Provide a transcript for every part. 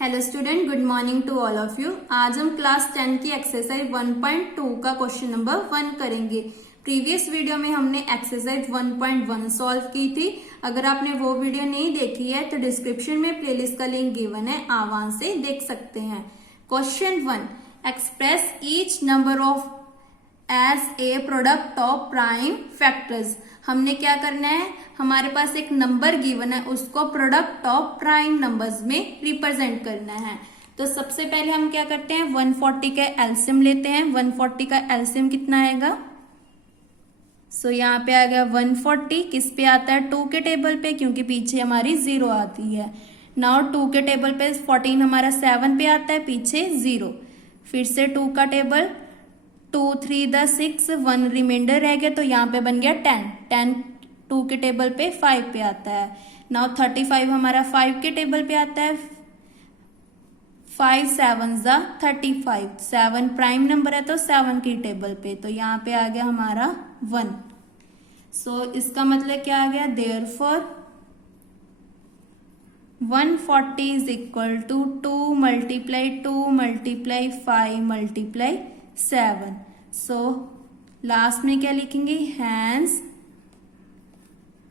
Hello student, good morning to all of you. आज हम class 10 की एक्सरसाइज 1.2 का क्वेश्चन नंबर 1 करेंगे। प्रीवियस वीडियो में हमने एक्सरसाइज 1.1 सॉल्व की थी। अगर आपने वो वीडियो नहीं देखी है तो डिस्क्रिप्शन में प्लेलिस्ट का लिंक गिवन है, आप वहां से देख सकते हैं। Question 1, express each number of as a product of prime factors. हमने क्या करना है, हमारे पास एक नंबर गिवन है, उसको प्रोडक्ट ऑफ प्राइम नंबर्स में रिप्रेजेंट करना है। तो सबसे पहले हम क्या करते हैं, 140 का एलसीएम लेते हैं। 140 का एलसीएम कितना आएगा? सो यहाँ पे आ गया 140। किस पे आता है? 2 के टेबल पे, क्योंकि पीछे हमारी 0 आती है। नाउ 2 के टेबल पे 14 हमारा 7 पे आता है, पीछे 0। फिर से 2 का टेबल, 2 3 द 6, 1 रिमाइंडर रह गया, तो यहाँ पे बन गया 10। 2 के टेबल पे 5 पे आता है। नाउ 35 हमारा 5 के टेबल पे आता है। 5 7 ज़ा 35, 7 प्राइम नंबर है तो 7 की टेबल पे, तो यहाँ पे आ गया हमारा 1। सो इसका मतलब क्या आ गया, therefore 140 is equal to 2 multiply 2 multiply 5 multiply 7। So last में क्या लिखेंगे, hence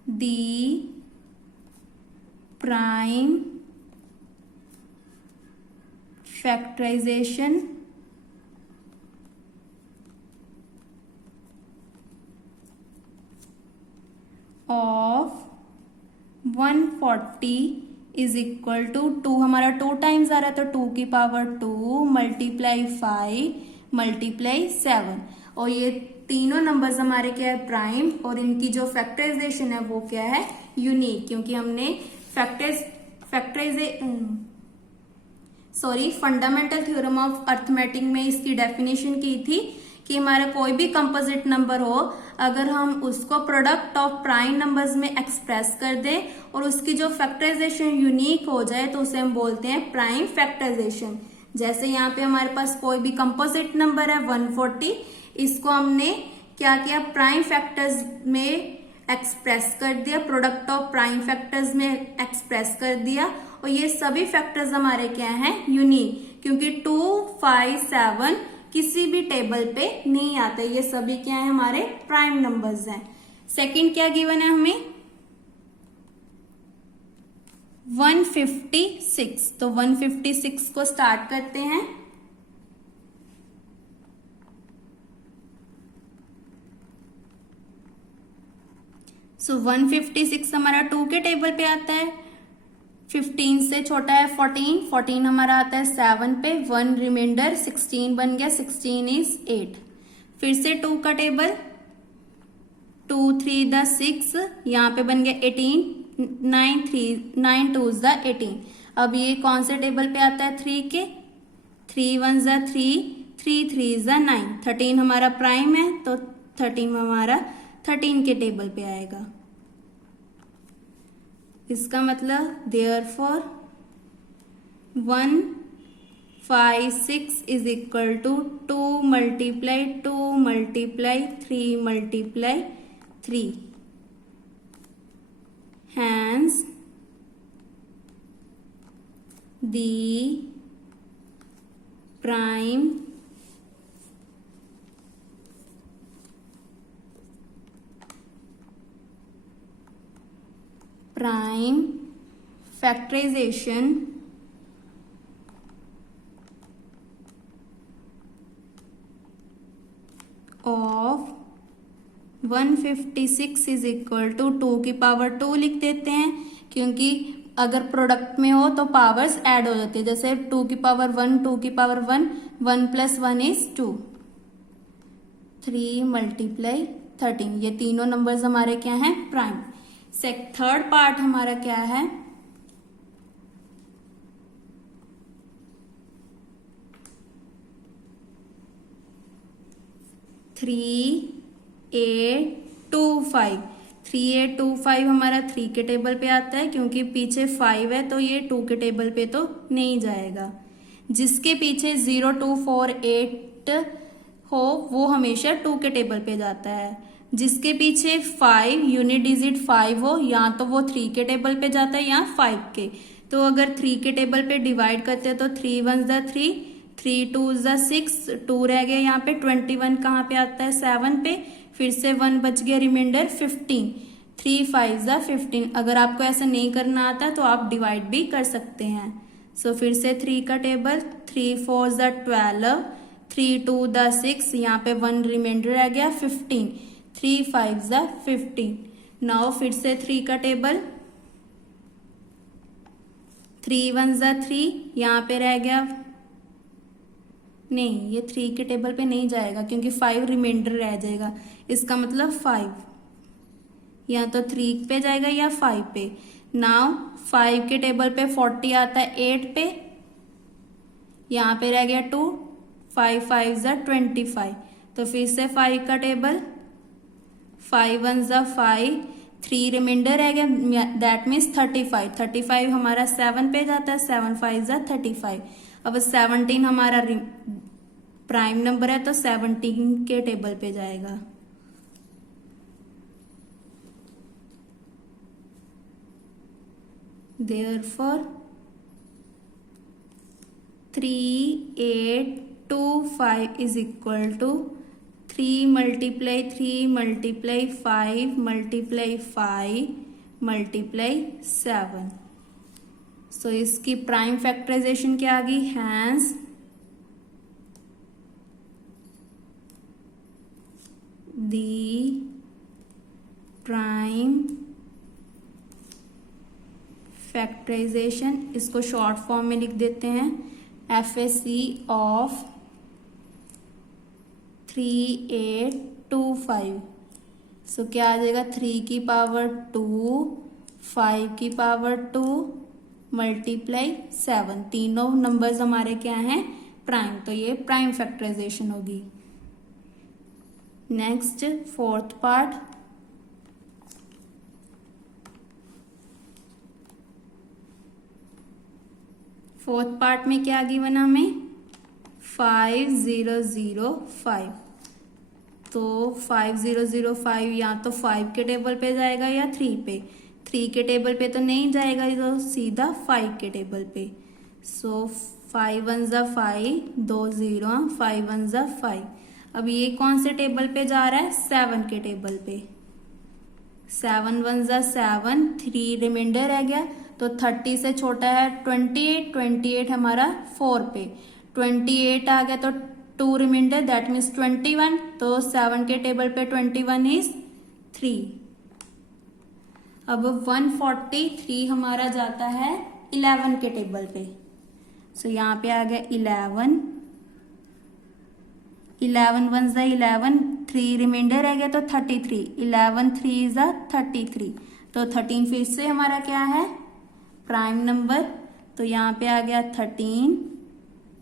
the prime factorization of 140 is equal to 2, हमारा 2 टाइम्स आ रहा है तो 2 की पावर 2 मल्टीप्लाई 5 मल्टीप्लाई 7। और ये तीनों नंबर्स हमारे क्या है, प्राइम, और इनकी जो फैक्टराइजेशन है वो क्या है, यूनिक, क्योंकि हमने फंडामेंटल थ्योरम ऑफ अर्थमेटिक में इसकी डेफिनेशन की थी कि हमारा कोई भी कंपोजिट नंबर हो, अगर हम उसको प्रोडक्ट ऑफ प्राइम नंबर्स में एक्सप्रेस कर दें और उसकी जो फैक्टराइजेशन यूनिक हो जाए तो उसे हम बोलते हैं प्राइम फैक्टराइजेशन। जैसे यहाँ पे हमारे पास कोई भी कंपोजिट नंबर है 140, इसको हमने क्या किया, प्राइम फैक्टर्स में एक्सप्रेस कर दिया, प्रोडक्ट ऑफ प्राइम फैक्टर्स में एक्सप्रेस कर दिया, और ये सभी फैक्टर्स हमारे क्या हैं, यूनिक, क्योंकि 2 5 7 किसी भी टेबल पे नहीं आते, ये सभी क्या है, हमारे प्राइम नंबर्स हैं। सेकंड क्या गिवन है हमें, 156। तो 156 को स्टार्ट करते हैं। सो 156 हमारा 2 के टेबल पे आता है। 15 से छोटा है 14, 14 हमारा आता है 7 पे, 1 रिमाइंडर 16 बन गया, 16 इज 8। फिर से 2 का टेबल, 2 3 द 6, यहाँ पे बन गया 18, 9 2 द 18। अब ये कौन से टेबल पे आता है, 3 के, 3 1 ज़ा 3, 3 3 ज़ा 9। 13 हमारा प्राइम है तो 13 हमारा 13 के टेबल पे आएगा। इसका मतलब therefore 156 is equal to 2 multiply 2 multiply 3 multiply 3। Hence the prime factorization of 156 is equal to 2 की पावर 2 लिख देते हैं, क्योंकि अगर प्रोडक्ट में हो तो पावर्स ऐड हो जाती है। जैसे 2 की पावर 1, 2 की पावर 1, 1 प्लस 1 इज 2, 3 मल्टीप्लाई 13। ये तीनों नंबर्स हमारे क्या हैं, प्राइम। थर्ड पार्ट हमारा क्या है, 3825। 3825 हमारा 3 के टेबल पे आता है, क्योंकि पीछे 5 है तो ये 2 के टेबल पे तो नहीं जाएगा। जिसके पीछे 0248 हो वो हमेशा 2 के टेबल पे जाता है। जिसके पीछे 5 यूनिट डिजिट 5 हो, या तो वो 3 के टेबल पे जाता है या 5 के। तो तो अगर 3 के टेबल पे डिवाइड करते हैं तो 3 1 ज़ा 3, 3 2 ज़ा 6, 2 रह गया यहाँ पे, 21 कहाँ पे आता है 7 पे, फिर से 1 बच गया, रिमाइंडर 15, 3 5 ज़ा 15। अगर आपको ऐसा नहीं करना आता तो आप डिवाइड भी कर सकते हैं। सो फिर से 3 का टेबल, 3 4 ज़ा 12, 3 2 ज़ा 6, यहाँ पे 1 रिमाइंडर रह गया 15, 3 5 ज़ा 15। नाउ फिर से 3 का टेबल, 3 1 ज़ा 3, यहाँ पे रह गया, नहीं ये 3 के टेबल पे नहीं जाएगा क्योंकि 5 रिमाइंडर रह जाएगा, इसका मतलब 5, या तो 3 पे जाएगा या 5 पे। नाउ 5 के टेबल पे 40 आता है 8 पे, यहाँ पे रह गया 2, 5 5 ज़ा 25। तो फिर से 5 का टेबल, 5 1 ज़ा 5, 3 रिमाइंडर रह गया, दैट मीन्स 35, 35 हमारा 7 पे जाता है, 7 5 ज़ा 35। अब 17 हमारा प्राइम नंबर है तो 17 के टेबल पे जाएगा। Therefore 3 8 2 5 is equal to 3 multiply 3 multiply 5 multiply 5 multiply 7। सो इसकी प्राइम फैक्टराइजेशन क्या आ गई, हैंस दी प्राइम फैक्टराइजेशन, इसको शॉर्ट फॉर्म में लिख देते हैं, FAC ऑफ 3 8 2 5। सो क्या आ जाएगा, 3 की पावर 2, 5 की पावर 2 मल्टीप्लाई 7। तीनों नंबर्स हमारे क्या हैं, प्राइम, तो ये प्राइम फैक्टराइजेशन होगी। Next fourth part, fourth part में क्या आगे बना हमें 5005। तो 5005 या तो 5 के टेबल पे जाएगा या 3 पे, 3 के टेबल पे तो नहीं जाएगा, तो सीधा 5 के टेबल पे। सो 5 1 ज़ा 5, 2 0, 5 1 ज़ा 5। अब ये कौन से टेबल पे जा रहा है, 7 के टेबल पे, 7 1 ज़ा 7, 3 रिमाइंडर रह गया, तो 30 से छोटा है 28, 28 हमारा 4 पे, 28 आ गया तो 2 रिमाइंडर, दैट मीन्स 21, तो 7 के टेबल पे 21 इज 3। अब 143 हमारा जाता है 11 के टेबल पे। सो यहाँ पे आ गया 11, 11 1 ज़ा 11, 3 रिमाइंडर रह गया तो 33, 11 3 ज़ा 33, तो 13 फिर से हमारा क्या है, प्राइम नंबर, तो यहाँ पे आ गया 13,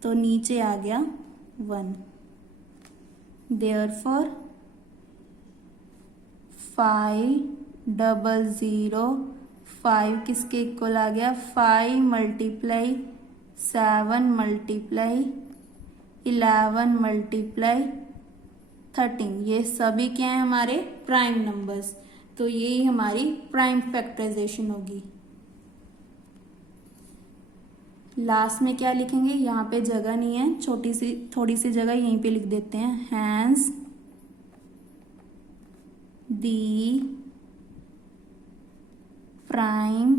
तो नीचे आ गया 1। Therefore 5 किसके इक्वल आ गया, 5 मल्टीप्लाई 7 मल्टीप्लाई 11 मल्टीप्लाई 13, ये सभी क्या है हमारे प्राइम नंबर्स, तो यही हमारी प्राइम फैक्टराइजेशन होगी। लास्ट में क्या लिखेंगे, यहाँ पे जगह नहीं है, छोटी सी थोड़ी सी जगह यहीं पे लिख देते हैं, hence the prime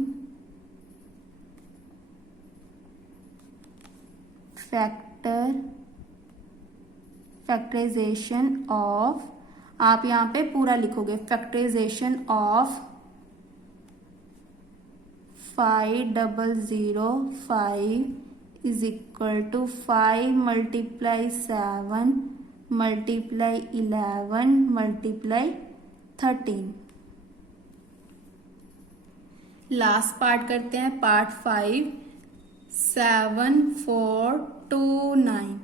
factorization of, आप यहाँ पे पूरा लिखोगे, factorization of 5005 is equal to 5 multiply 7 multiply 11 multiply 13। Last part करते हैं, पार्ट 5, 7429।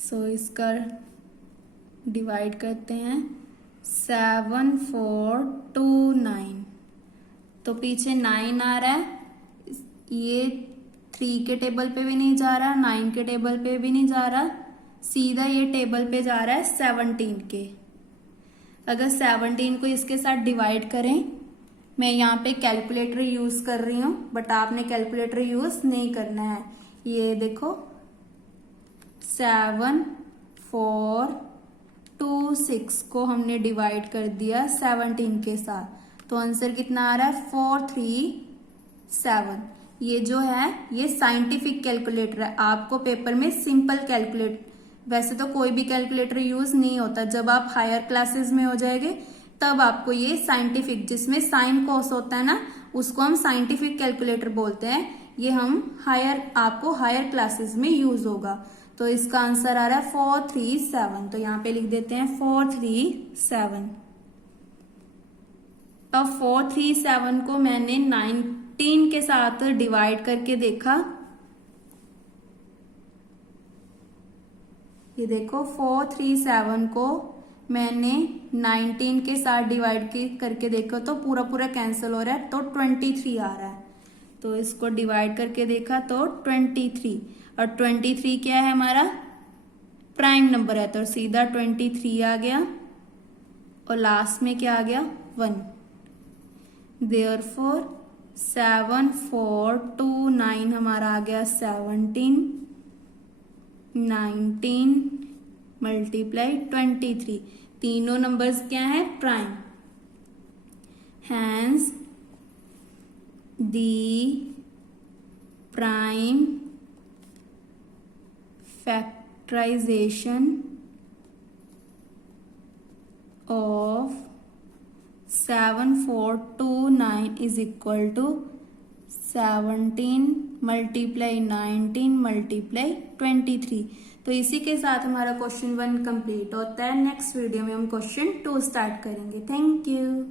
सो इसका डिवाइड करते हैं, 7429, तो पीछे 9 आ रहा है, ये 3 के टेबल पे भी नहीं जा रहा, 9 के टेबल पे भी नहीं जा रहा, सीधा ये टेबल पे जा रहा है 17 के। अगर 17 को इसके साथ डिवाइड करें मैं यहाँ पे कैलकुलेटर यूज कर रही हूँ, बट आपने कैलकुलेटर यूज नहीं करना है। ये देखो 7 4 2 6 को हमने डिवाइड कर दिया 17 के साथ, तो आंसर कितना आ रहा है 437। ये जो है ये साइंटिफिक कैलकुलेटर है। आपको पेपर में सिंपल कैलकुलेट, वैसे तो कोई भी कैलकुलेटर यूज नहीं होता, जब आप हायर क्लासेस में हो जाएंगे तब आपको ये साइंटिफिक, जिसमें साइन कॉस होता है ना, उसको हम साइंटिफिक कैलकुलेटर बोलते हैं। ये हम आपको हायर क्लासेस में यूज होगा। तो इसका आंसर आ रहा है 437, तो यहाँ पे लिख देते हैं 437। अब 437 को मैंने 19 के साथ डिवाइड करके देखा। ये देखो 437 को मैंने 19 के साथ डिवाइड करके देखा तो पूरा पूरा कैंसिल हो रहा है, तो 23 आ रहा है। तो इसको डिवाइड करके देखा तो 23, और 23 क्या है हमारा प्राइम नंबर है, तो सीधा 23 आ गया, और लास्ट में क्या आ गया 1। देयरफॉर 7 4 2 9 हमारा आ गया 17, 19 मल्टीप्लाई 23। तीनों नंबर्स क्या है prime, hence the prime factorization of 7 4 2 9 is equal to 17 multiply 19 multiply 23। तो इसी के साथ हमारा क्वेश्चन 1 कंप्लीट होता है। नेक्स्ट वीडियो में हम क्वेश्चन 2 स्टार्ट करेंगे। Thank you.